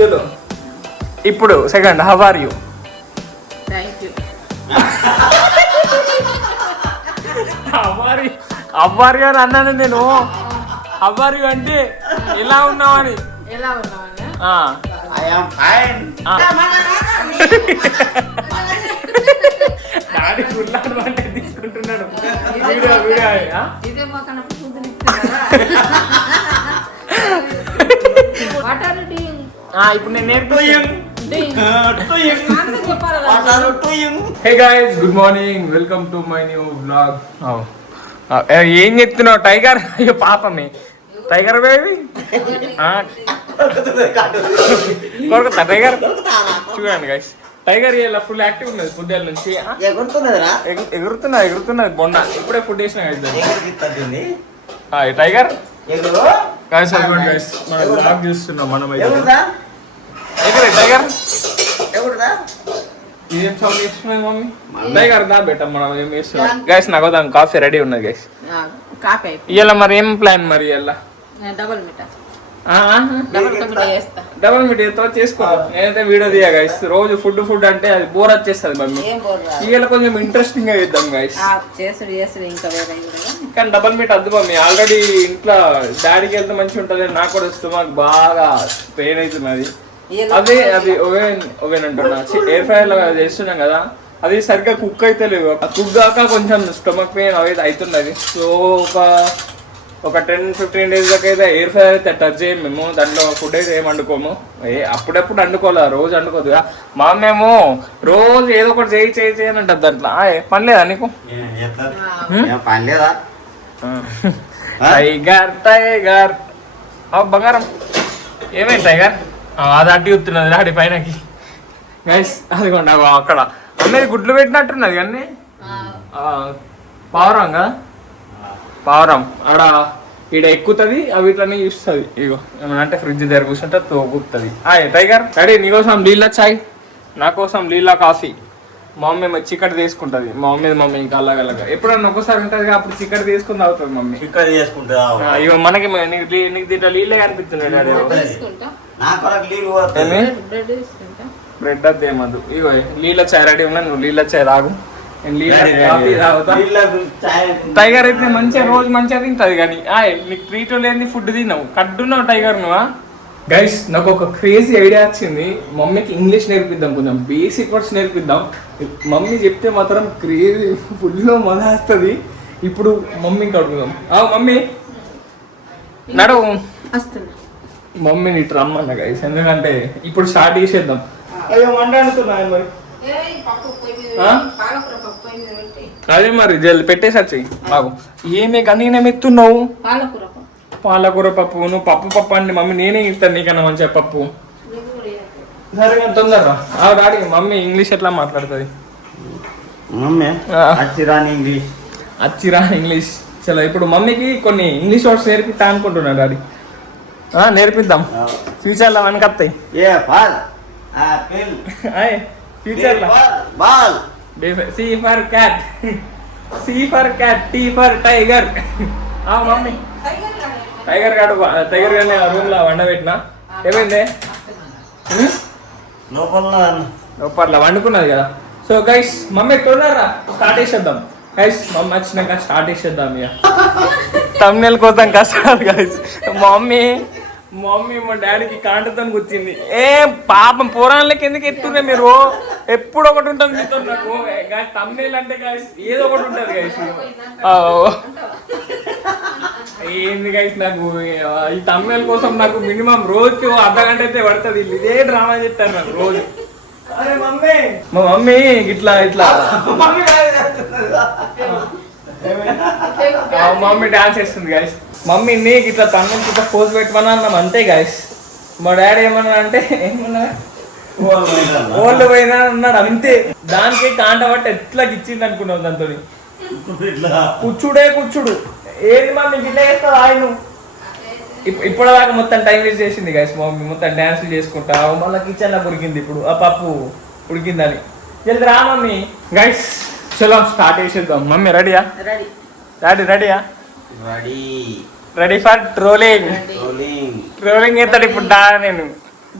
చలో ఇప్పుడు second how are you? Thank you. అవ్వారు అని అన్నాను నేను. అవ్వారు అంటే ఎలా ఉన్నావని. ఎలా ఉన్నావని? I am fine. Daddy full advantage తీసుకుంటున్నాడు. వీడియో ఇదే మాకన్నప్పుడు ఫుడ్ ఇస్తున్నారా? What are you doing? ఇప్పుడు నేను నేర్పుతాను. చెప్పాలి. Hey guys, good morning, welcome to my new vlog. ఏం చెప్తున్నావు టైగర్? అయ్యో పాపమే టైగర్ బేబీ. కొడుకుతా టైగర్. చూడండి గైస్, టైగర్ ఇలా ఫుల్ యాక్టివ్ ఉన్నది పొద్దున్న నుంచి. ఎగురుతున్నది బొండ. ఇప్పుడే ఫుడ్ వేసిన టైగర్. గైస్ గైస్ మన వ్లాగ్ చూస్తున్నాం మనం. అయితే టైగర్ ఇదేం సౌండ్ చేస్తున్నది మమ్మీ? టైగర్ దా బెట్ట మనం ఏం చేస్తున్నాం గైస్. నాకు దాని కాఫీ రెడీ ఉన్నది గైస్. కాఫీ ఇవాళ మరి ఏం ప్లాన్ మరి? ఇవాళ డబుల్ మీటా డబల్ మీట్ చేసుకో. నేనైతే వీడియో తీయ గైస్. రోజు ఫుడ్ అంటే అది బోర్ వచ్చేస్తుంది మమ్మీ. ఇవాళ కొంచెం ఇంట్రెస్టింగ్ గా చేద్దాం గైస్. కానీ డబల్ మీట్ వద్దు మమ్మీ. ఆల్రెడీ ఇంట్లో డాడీకి వెళ్తే మంచిగా ఉంటుంది. నాకు కూడా స్టమక్ బాగా పెయిన్ అవుతున్నది. అదే అది ఓవెన్ అంటున్నా, ఎయిర్ ఫ్రైయర్ లో చేస్తున్నాం కదా, అది సరిగ్గా కుక్ అయితే లేవు. కుక్ కాక కొంచెం స్టమక్ పెయిన్ అవి అవుతున్నది. సో ఒక 10-15 days దాకా అయితే ఎయిర్ ఫ్రైయర్ అయితే టచ్ చేయం మేము. దాంట్లో ఫుడ్ అయితే ఏం వండుకోము. అప్పుడప్పుడు వండుకోవాలి, రోజు వండుకోదు. మా మేము రోజు ఏదో ఒకటి చేయని అంటారు. దాంట్లో పని లేదా నీకు? టైగర్ టైగర్ బంగారం ఏమైంది టైగర్? అది అడ్డు చూస్తున్నది డాడీ పైనకి గైస్. అదిగోండి అక్కడ అమ్మేది గుడ్లు పెట్టినట్టున్నది కానీ పావురంగా పావురం ఆడ ఈడ ఎక్కుతుంది. అవి ఇట్లనే చూస్తుంది. ఇగో ఏమన్నా అంటే ఫ్రిడ్జ్ దగ్గర కూర్చుంటే తోగుతుంది. టైగర్ డాడీ నీకోసం నీళ్ళ చాయ్, నా కోసం నీళ్ళ కాఫీ. మా మమ్మీ చికెట్ తీసుకుంటది. మా మమ్మీ ఇంకా అలాగలగా ఎప్పుడన్నా ఒక్కసారి ఉంటుంది. అప్పుడు చికెట్ తీసుకుని తాగుతుంది మమ్మీ. ఇగో మనకి నీకు దీంట్లో నీళ్ళే కనిపిస్తున్నాయి డాడీ. బ్రెడ్ అద్దు ఏమద్దు. ఇగో నీళ్ళ చాయ్ రెడీ ఉన్నా. నువ్వు నీళ్ళ చాయ్ తాగు, టైగర్ అయితే మంచిగా రోజు మంచిగా తింటది. కానీ నీకు ట్రీట్ లేని ఫుడ్ తిన్నావు, కడ్డున్నావు టైగర్ నువ్వు. గైస్ నాకు ఒక క్రేజీ ఐడియా వచ్చింది. మమ్మీకి ఇంగ్లీష్ నేర్పిద్దాం, కొంచెం బేసిక్ వర్డ్స్ నేర్పిద్దాం. మమ్మీ చెప్తే మాత్రం క్రేజీ ఫుల్లో మజాస్తుంది. ఇప్పుడు మమ్మీకి అడుగుదాం. మమ్మీ నడవు. మమ్మీని ఇటు రమ్మన్న గైస్, ఎందుకంటే ఇప్పుడు స్టార్ట్ చేసేద్దాం. అయ్యో మంట అనుకున్నా మరి. అదే మరి జల్ది పెట్టేసచ్చి మాకు. ఏమే కానీ ఎత్తున్నావు? పాలకూర పప్పు. నువ్వు పప్పు అండి మమ్మీ. నేనే ఇస్తాను నీకన్నా మంచిగా పప్పు. సరే తొందరగా డాడీ. మమ్మీ ఇంగ్లీష్ ఎట్లా మాట్లాడుతుంది? అచ్చిరాని ఇంగ్లీష్. చలో ఇప్పుడు మమ్మీకి కొన్ని ఇంగ్లీష్ వర్డ్స్ నేర్పిస్తా అనుకుంటున్నా డాడీ. నేర్పిద్దాం, ఫ్యూచర్ లో వెనకత్తాయి. ఫ్యూచర్ లో C for cat, C for cat, T for tiger. Mummy tiger గాడు గారిని రూమ్ లో వండబెట్టినా. ఏమైంది? లోపల వండుకున్నది కదా. సో గైస్ మమ్మీ తొందరరా స్టార్ట్ చేసేద్దాం. గైస్ మమ్మీ వచ్చినాక స్టార్ట్ చేసేద్దాం. ఇక తమ్నెల్ కోసం కష్టాలు గైస్. మమ్మీ మా డాడీకి కాంటతో కూర్చింది. పాపం పోరాళ్ళకి ఎందుకు ఎత్తుండే మీరు? ఎప్పుడు ఒకటి ఉంటుంది మీతో. నాకు తమ్నేల్ అంటే గైస్ ఏదో ఒకటి ఉంటుంది గైస్. ఏంది గైస్ నాకు ఈ తమ్నేల్ కోసం నాకు మినిమం రోజుకి అర్ధగంట అయితే పడుతుంది. ఇదే డ్రామా చెప్తారు నాకు రోజు. అరే మమ్మీ, మా మమ్మీ ఇట్లా మమ్మీ డాన్స్ చేస్తుంది గైస్. మమ్మీని ఇట్లా తమ్ముని ఇట్లా పోజ్ పెట్టమని అన్నాం అంతే గైస్. మా డాడీ ఏమన్నా అంటే ఏమన్నా ఓళ్ళు పోయినా అన్నాడు అంతే. దానికి కాంట పట్టి ఎట్లా ఇచ్చింది అనుకున్నావు. దాంతో కూర్చుడు ఏది మమ్మీ ఇట్లా చేస్తావు ఆయన. ఇప్పటిదాకా మొత్తం టైం వేస్ట్ చేసింది గైస్. మమ్మీ మొత్తం డాన్సులు చేసుకుంటా మళ్ళీ కిచెన్ లో ఉడికింది. ఇప్పుడు ఆ పప్పు ఉడికిందని జల్ది రా మమ్మీ. గైస్ చలో స్టార్ట్ చేసేద్దాం. మమ్మీ రెడీయా? డాడీ రెడీయా? Ready for trolling. ట్రోలింగ్ చేస్తాడు ఇప్పుడు డా. నేను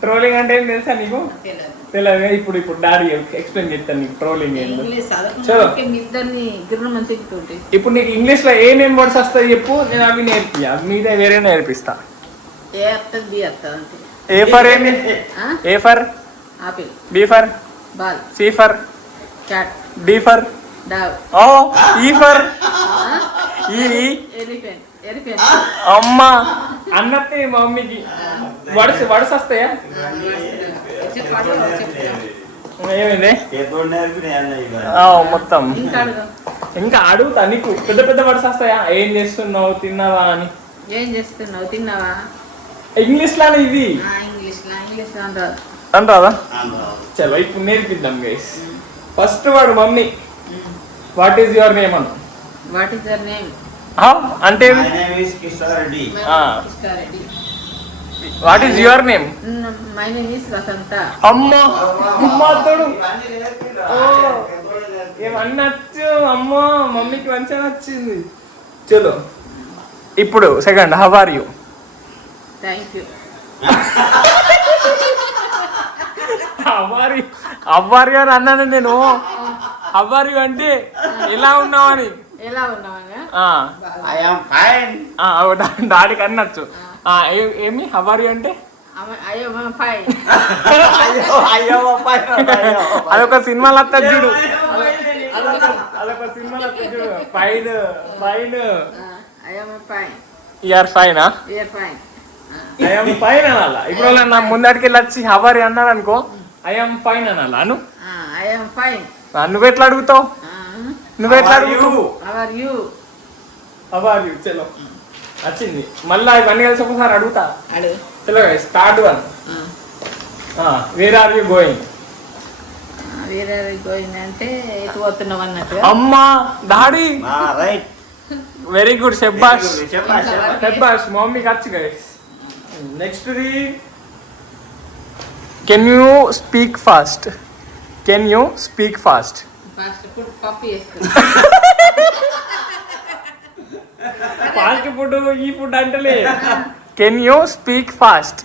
ట్రోలింగ్ అంటే ఏం తెలుసా నీకు? తెలియదు. తెలియదు. ఇప్పుడు డాడీ ఎక్స్ప్లెయిన్ చేస్తాను నీకు ట్రోలింగ్ ఏంటో. ఇంగ్లీష్ చలో. చదువుకుంటే మీ ఇద్దరిని గిర్రమని తిప్పుతుంటే ఇప్పుడు నీకు ఇంగ్లీష్ లో ఏమేం వర్డ్స్ వస్తాయి చెప్పు, నేను అవి నేర్పియా, మీద వేరే నేర్పిస్తా. ఏ వస్తుంది బి వస్తుంది అంతే. ఏ ఫర్ ఏమి? A for apple, B for ball, C for cat, D for dove, ఓ ఈ ఫర్ ఈ ఎలిఫెంట్, ఎలిఫెంట్. అమ్మా అన్నట్టే మా మమ్మీకి వర్డ్స్ వస్తాయా? చెప్పాడు చెప్తాను. ఏమైంది? చేతులు నేర్పినాయి అన్నయ్య. మొత్తం ఇంకా అడుగు. ఇంకా అడుగుతా నీకు పెద్ద పెద్ద వర్డ్స్ వస్తాయా? ఏం చేస్తున్నావు, తిన్నావా అని. ఏం చేస్తున్నావు, తిన్నావా? ఇంగ్లీష్ లానే ఇది ఇంగ్లీష్ లో అంటారు. అంటారా? చలో ఇప్పుడు నేర్పిద్దాం guys. First word mummy, what is your name అను. What is your name? అంటే My name is Kishore Reddy. Krishna Reddy. What is your name? My name is Vasantha. అమ్మా అమ్మా తోడు ఇవన్నీ నేర్పిరా. ఓ. ఏమన్నా నచ్చు అమ్మా, మమ్మీకి మంచిగా నచ్చింది. చలో ఇప్పుడు second, how are you? Thank you. అవ్వారు అని అన్నాను నేను. అవ్వారు అంటే ఎలా ఉన్నావని. ఎలా ఉన్నావా? I am fine. డాడీకి అన్నచ్చు. ఏమి హవారు అంటే అయ్యో ఫైన్. అయ్యో fine. అదొక సినిమాలో వస్తుంది చూడు, అదొక సినిమాలో వస్తుంది చూడు, ఫైన్ ఫైన్. అయ్యో ఫైన్. యూఆర్ ఫైనా? You're fine. ఐఎమ్ ఫైన్ అనాలా. ఇప్పుడు వాళ్ళు నా ముందడికి వెళ్ళి వచ్చి హవారి అన్నారు అనుకో, ఐఎమ్ ఫైన్ అనాలా అను. I'm fine. నువ్వు ఎట్లా అడుగుతావు? నువ్వు ఎట్లా అడుగుతావు? How are you? How are you. చలో వచ్చింది. మళ్ళా ఇవన్నీ కలిసి ఒకసారి అడుగుతా. అడుగు. చలో start one. Where are you going? వేరే గోయింగ్ అంటే ఎటు పోతున్నావు అన్నట్టుగా. అమ్మా డాడీ Right. వెరీ గుడ్, శబ్బాష్ చెప్పా. శబ్బాష్. మమ్మీకి వచ్చు guys. Next the can you speak fast? Can you speak fast? Fast food పప్పు చేస్తుంది. ఫాస్ట్ ఫుడ్ ఈ ఫుడ్ అంటలే. కెన్ యూ స్పీక్ ఫాస్ట్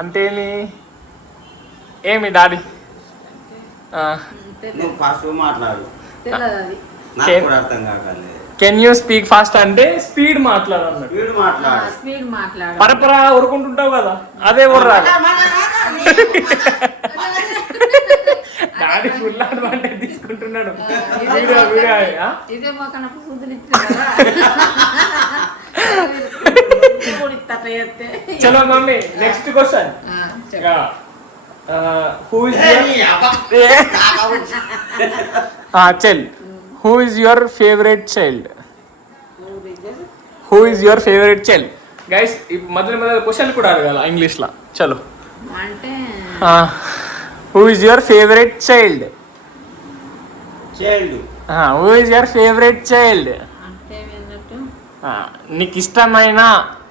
అంటే ఏమి డాడీ? నువ్వు ఫాస్ట్ మాట్లాడు. తెలియదు అది. నాకు కూడా అర్థం కాకలేదు. కెన్ యూ స్పీక్ ఫాస్ట్ అంటే స్పీడ్ మాట్లాడన్నట్టు. స్పీడ్ మాట్లాడు. స్పీడ్ మాట్లాడు. పరపరా ఉరుకుంటుంటావు కదా, అదే ఉర్రాలి. డాడీ ఫుల్ అడ్వాంటేజ్ తీసుకుంటున్నాడు. వీడియో ఇదే మాకన్నప్పుడు ఫుడ్ ఇచ్చారా? చలో mummy next question. Who is child? Who is your favourite child? Who is your favourite child? Guys మొదలు క్వశ్చన్ కూడా అడగాల ఇంగ్లీష్ లో. చలో అంటే who is your favourite child? Child. Who is your favourite child? అంటే ఏంటంటే నీకు ఇష్టమైన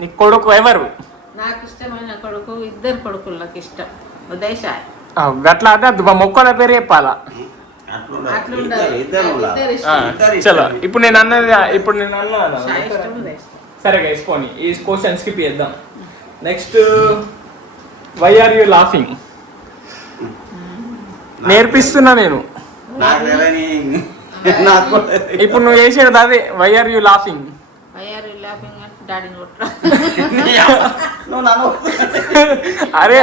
నీ కొడుకు ఎవరు? నాకు ఇష్టమైన కొడుకు, ఇద్దరు కొడుకులు నాకు ఇష్టం. ఉదయ్ సాయి. గట్లా అంటే మొక్కల పేరు చెప్పాలా? చలో ఇప్పుడు నేను అన్నది సాయి ఇష్టం, ఉదయ్ ఇష్టం. సరే గైస్ పోనీ ఈ క్వశ్చన్ స్కిప్ చేద్దాం. Next why are you laughing? నేర్పిస్తున్నా నేను. ఇప్పుడు నువ్వు చేసేది అదే, why are you laughing? Why are you laughing అంటే డాడీని కొట్టరా. అరే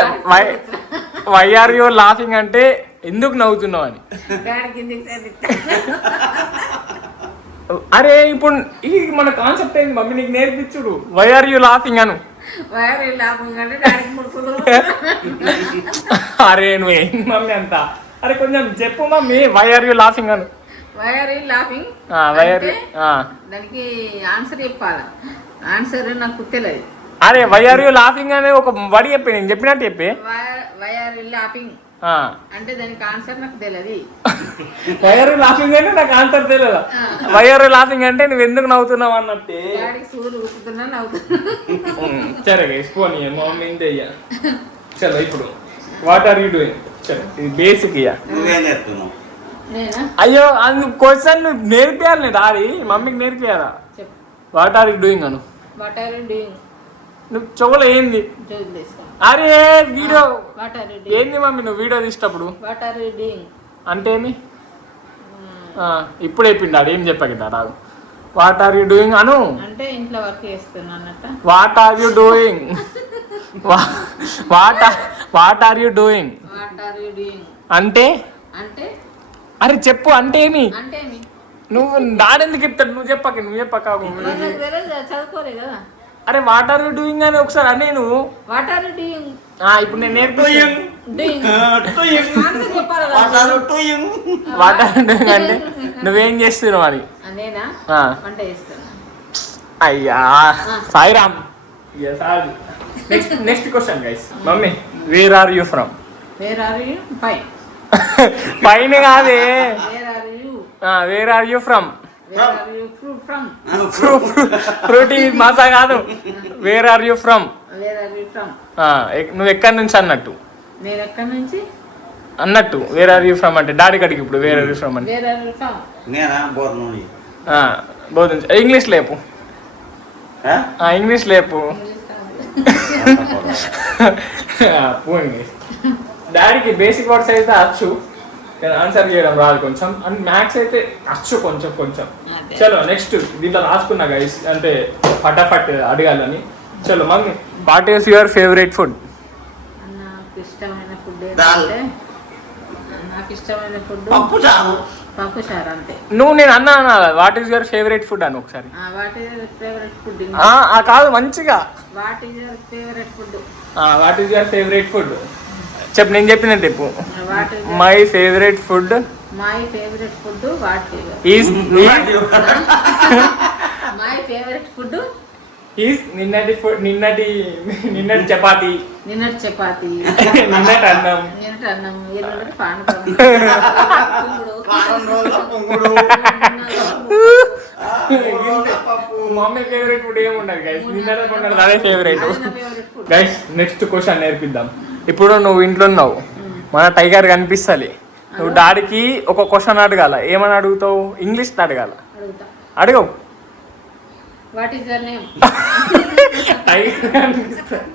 వై ఆర్ యూ లాఫింగ్ అంటే ఎందుకు నవ్వుతున్నావు అని. డాడీ కిందికి సరిగ్గా. అరే ఇప్పుడు ఈ మన కాన్సెప్ట్ ఏంది మమ్మీ నీకు నేర్పించుడు. వై ఆర్ యూ లాఫింగ్ అను. వై ఆర్ యూ లాఫింగ్ అంటే డాడీకి ముడుకుదు. అరే నువ్వేం మమ్మీ అంత. అరే కొంచెం చెప్పు mummy, why are you laughing అను. వై ఆర్ యూ లాఫింగ్ దానికి ఆన్సర్ చెప్పాలి. ఆన్సర్ నాకు తెలియదు. అరే వై ఆర్ యూ లాఫింగ్ అనే ఒక వడి చెప్పి, నేను చెప్పినట్టు చెప్పి. వై ఆర్ యూ లాఫింగ్ అంటే దానికి ఆన్సర్ నాకు తెలియదు. వై ఆర్ యూ లాఫింగ్ అంటే నాకు ఆన్సర్ తెలియదు. వై ఆర్ యూ లాఫింగ్ అంటే నువ్వు ఎందుకు నవ్వుతున్నావు అన్నట్టు. డాడీకి సూర్యుడు ఊచుతున్నా నవ్వుతున్నా. సరే గైస్ పోనీ మమ్మీ ఇంత అయ్యా. చలో ఇప్పుడు వాట్ ఆర్ యూ డూయింగ్? చలో ఇది బేసిక్ ఇయ్యా. నువ్వేం చెప్తున్నావు? నేనా? అయ్యో అందుకు క్వశ్చన్ నేర్పియాలి నేను డాడీ, మమ్మీకి నేర్పియాలా? చెప్పు. వాట్ ఆర్ యూ డూయింగ్ అను. What are you doing? నువ్వు చెవులు ఏంది? జోలు తీసుకో. అరే వీడియో వాట్ ఆర్ యు ఏంది మమ్మీ నువ్వు వీడియో తీసేటప్పుడు? వాట్ ఆర్ యు డూయింగ్ అంటే ఏమి? ఇప్పుడు చెప్పిండాడు ఏం చెప్పాక రాదు. వాట్ ఆర్ యూ డూయింగ్ అను. అంటే ఇంట్లో వర్క్ చేస్తున్నానట. What are you doing? What are you doing what are you doing అంటే అంటే అరే చెప్పు అంటే ఏమి? అంటే ఏమి? నువ్వు దాడెందుకు చెప్తాడు? నువ్వు చెప్పక నాకు తెలియదు, చదువుకోలే కదా. అరే వాట్ ఆర్ యూ డూయింగ్ అని ఒకసారి అనే నువ్వు. వాట్ ఆర్ యు డూయింగ్ ఇప్పుడు నేను నేర్పిస్తాను. డూయింగ్ ఆన్సర్ చెప్పాలి కదా. వాట్ ఆర్ యూ డూయింగ్ అంటే నువ్వేం చేస్తున్నావు అని. నేనా వంట చేస్తున్నా. అయ్యా Sairam. Next question guys. Mummy where are you from? Where are you fine. పైన కాదే, where are you where are you from? Where are you from? Frooti Maaza కాదు, where are you from. Where are you from నువ్వు ఎక్కడి నుంచి అన్నట్టు. నేను ఎక్కడి నుంచి అన్నట్టు వేర్ ఆర్ యూ ఫ్రమ్ అంటే డాడీ కడికి ఇప్పుడు వేర్ ఆర్ యూ ఫ్రమ్ అంటే వేర్ ఆర్ యు ఫ్రమ్ నేనా బోర్నూని బోధించ ఇంగ్లీష్ లేపు. ఇంగ్లీష్ లేపు. డాడీకి బేసిక్ వర్డ్స్ అయితే వచ్చు, కానీ ఆన్సర్ చేయడం రాదు కొంచెం. అండ్ మ్యాథ్స్ అయితే వచ్చు కొంచెం కొంచెం. చలో నెక్స్ట్ దీంట్లో రాసుకున్నా గైస్, అంటే ఫటాఫట్ అడగాలని. చలో mummy what is your favourite food? నాకు ఇష్టమైన ఫుడ్ ఏంటంటే పప్పు చారు అంతే. నువ్వు నేను అన్నా what is your favourite food అని ఒకసారి. What is your favourite food? కాదు మంచిగా what is your favourite food? What is your favourite food చెప్పు. నేను చెప్పినట్టు చెప్పు. My favourite food my favourite food what is my favourite food is నిన్నటి చపాతి. నిన్నటి చపాతి. నిన్నటి అన్నం. నిన్నటి అన్నం. ఎల్లుండి పానకం. మమ్మీ ఫేవరెట్ ఫుడ్ ఏముండదు గైస్, నిన్నటి అదే ఫేవరెట్ గైస్. నెక్స్ట్ క్వశ్చన్ నేర్పిద్దాం. ఇప్పుడు నువ్వు ఇంట్లో ఉన్నావు, మన టైగర్ కనిపిస్తుంది. నువ్వు డాడీకి ఒక క్వశ్చన్ అడగాల. ఏమని అడుగుతావు? ఇంగ్లీష్ అడగాల. అడగవు. What is your name? Tiger కనిపిస్తుంది.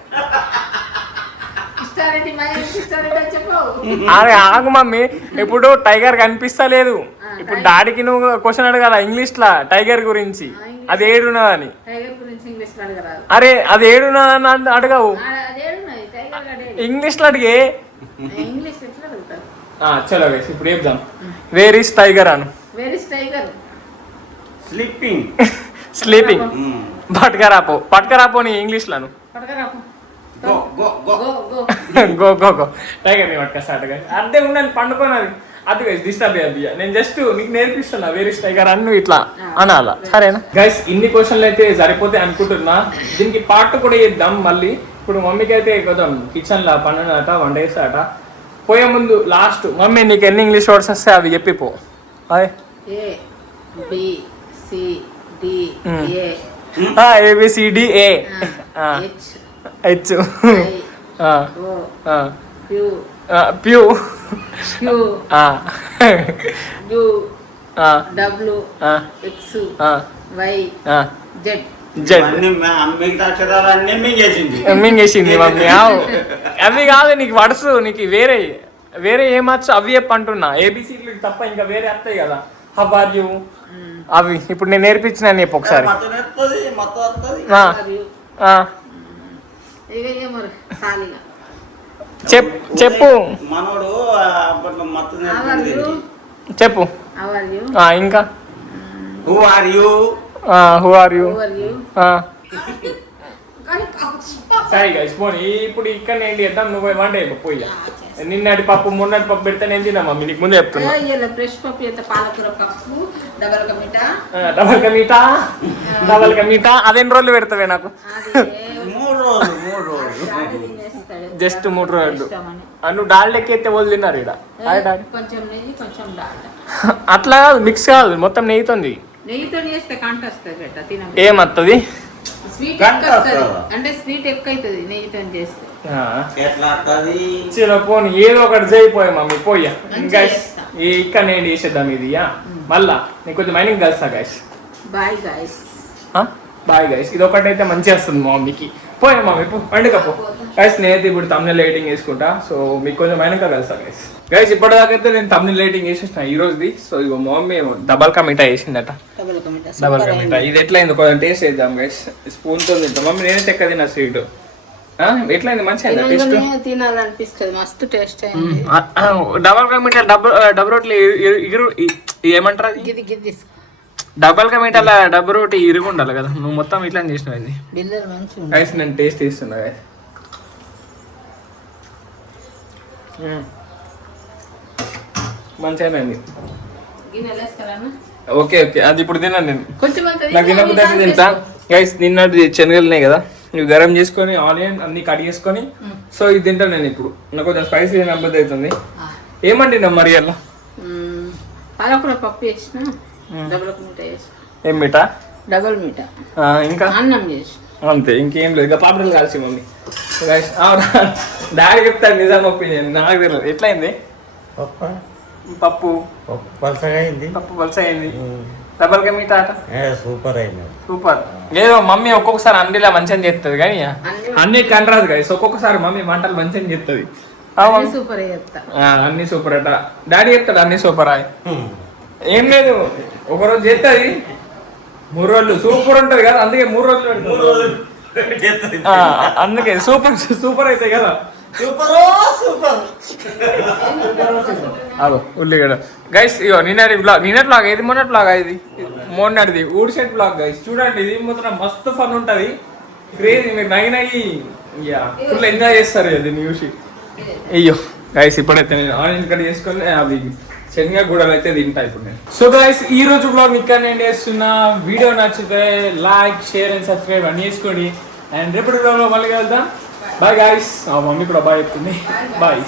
అరే ఆగు మమ్మీ, ఇప్పుడు టైగర్ కనిపిస్తలేదు. ఇప్పుడు డాడీకి నువ్వు క్వశ్చన్ అడగాల ఇంగ్లీష్ లా టైగర్ గురించి. అది ఏడున్నదని. అరే అది ఏడున్నదని అడగవు, ఇంగ్లీష్ లో అడిగే. చలో గైస్ ఇప్పుడు చెప్దాం. వేర్ ఇస్ టైగర్ అను. Where is tiger? Sleeping. Sleeping. పట్టుకరాపో నీ ఇంగ్లీష్ లను. Go go go go go go. Tiger ని పట్టుకొస్తాడు గైస్. అదే ఉండాలి పండుకోనది. అది గైస్ డిస్టర్బ్ అయ్యద్ది. నేను జస్ట్ నీకు నేర్పిస్తున్నా వేర్ ఇస్ టైగర్ అని నువ్వు ఇట్లా అనాలా, సరేనా గైస్? ఇన్ని క్వశ్చన్లు అయితే సరిపోతే అనుకుంటున్నా. దీనికి పార్ట్ కూడా చేద్దాం మళ్ళీ. ఇప్పుడు మమ్మీకి అయితే కొంచెం కిచెన్ లా పనున్నట, వంట చేస్తాట. పోయే ముందు లాస్ట్ మమ్మీ నీకు ఎన్ని ఇంగ్లీష్ వర్డ్స్ వస్తే అవి చెప్పిపో. ABCDA H Pew W X Y Z. మింగేసింది మమ్మీ. అవి కాదు నీకు వర్డ్స్, నీకు వేరే ఏమచ్చు అవి చెప్పు అంటున్నా. ఏబిసిడ్లు తప్ప ఇంకా వేరే వస్తాయి కదా. హౌ ఆర్ యూ అవి ఇప్పుడు నేను నేర్పించిన చెప్పు ఒకసారి. చెప్పు చెప్పు ఇంకా. Who are you? సరే గైస్ పోనీ ఇప్పుడు ఇక్కడ ఏంటి చేద్దాం. నువ్వు ఏమంటే పోయి నిన్నటి పప్పు మొన్నటి పప్పు పెడితే నేను తిన్నా మమ్మీ, నీకు ముందే చెప్తున్నా. ఫ్రెష్ పప్పు, పాలకూర పప్పు, డబల్ కా మీఠా. అదేన్ని రోజులు పెడతావే నాకు? 3 రోజులు. జస్ట్ 3 రోజులు. నువ్వు డాల్ ఎక్కితే వాళ్ళు తిన్నారు ఇక్కడ. కొంచెం నెయ్యి కొంచెం అట్లా కాదు, మిక్స్ కాదు, మొత్తం నెయ్యితోంది. నెయ్యితో చేస్తే కంట వస్తుంది. ఏమత్తది? స్వీట్ అంటే స్వీట్ ఎక్కువ అవుతుంది నెయ్యితో చేస్తే. చలో పోనీ ఏదో ఒకటి చేయిపోయా మమ్మీ పోయా. గైస్ ఇక్కడ నేను చేసేద్దాం ఇది. మళ్ళా నీకు కొంచెం మైనింగ్ కలుస్తా guys. Bye guys. Bye guys. ఇది ఒకటైతే మంచిగా వస్తుంది మా మమ్మీకి. పోయా మమ్మీ వండుకపో గైస్ నేనైతే ఇప్పుడు తమ్ముని లైటింగ్ వేసుకుంటా సో మీకు కొంచెం అయినాక కలుస్తా గైస్ గైస్ ఇప్పటిదాకైతే నేను తమ్ముని లైటింగ్ వేసేసిన ఈ రోజుది సో ఇగో మమ్మీ డబల్ కా మిఠాయి వేసిందట డబల్ కా మిఠాయి ఇది ఎట్లా అయింది కొంచెం టేస్ట్ చేద్దాం గైస్ స్పూన్ తో తింటాం మమ్మీ నేనే తెక్క తిన్నా స్వీట్ ఎట్లా అయింది మంచిగా అయిందా టేస్ట్ తినాలనిపిస్తుంది మస్తు టేస్ట్ అయింది డబల్ కా మిఠాయి డబల్ రోట్లు ఏమంటారు అది గిది గిది డబల్ కా మిఠాయిల డబ్బు రోటి ఇరుగు ఉండాలి కదా నువ్వు మొత్తం ఇట్లా చేసినావు ఇది బిల్లర్ మంచిగా గైస్ నేను టేస్ట్ చేస్తున్నా గైస్ మంచిగా అయింది గిన్నెలు వేసుకోవాలన్నా ఓకే ఓకే అది ఇప్పుడు తిన్నాను నేను కొంచెం నాకు తినకపోతే అయితే తింటా గైస్ నిన్నటి శనగలున్నాయి కదా ఇవి గరం చేసుకొని ఆనియన్ అన్ని కట్ చేసుకొని సో ఇది తింటాను నేను ఇప్పుడు నాకు కొంచెం స్పైసీ నమ్మది అవుతుంది ఏమండి నా మరి అలా పాలకూర పప్పు వేసిన డబల్ మీట వేసిన ఏం మీటా డబల్ మీట ఇంకా అన్నం చేసి అంతే ఇంకేం లేదు ఇంకా పాపడలు కాల్సి మమ్మీ గైస్ డాడీ చెప్తాడు నిజం ఒపీనియన్ నాకు తెలియదు ఎట్లా అయింది పప్పు పలసగా అయింది పప్పు పలస అయింది డబల్ కా మీటా ఆట సూపర్ అయింది సూపర్ ఏదో మమ్మీ ఒక్కొక్కసారి అన్నిలా మంచిగా చేస్తుంది కానీ అన్ని కంటరాదు గైస్ ఒక్కొక్కసారి మమ్మీ వంటలు మంచిగా చేస్తుంది సూపర్ చేస్తా అన్ని సూపర్ అట డాడీ చెప్తాడు అన్ని సూపర్ ఏం లేదు ఒకరోజు చేస్తుంది 3 రోజులు సూపర్ ఉంటది కదా అందుకే 3 రోజులు అందుకే సూపర్ సూపర్ అవుతాయి కదా ఉల్లిగడ్డ గైస్ ఇగో నిన్నటి బ్లాగ్ ఏది మొన్నటి బ్లాగ్ ఇది మొన్నటిది ఊడి సెట్ బ్లాగ్ గైస్ చూడండి ఇది మొత్తం మస్తు ఫన్ ఉంటది క్రేజీ మీరు నగి ఫుల్ ఎంజాయ్ చేస్తారు దీన్ని చూసి అయ్యో గైస్ ఇప్పుడైతే నేను ఆనియన్ కట్ చేసుకొని అవి శనగ గూడలు అయితే తింటా ఇప్పుడు నేను సో గైస్ ఈ రోజు బ్లాగ్ ఇక్కడ నేను చేస్తున్నా వీడియో నచ్చితే లైక్ షేర్ అండ్ సబ్స్క్రైబ్ అని చేసుకోండి అండ్ రేపటి బ్లాగ్లో మళ్ళీ వెళ్దాం బాయ్ గైస్ మమ్మీ కూడా బాయ్ చెప్తుంది బాయ్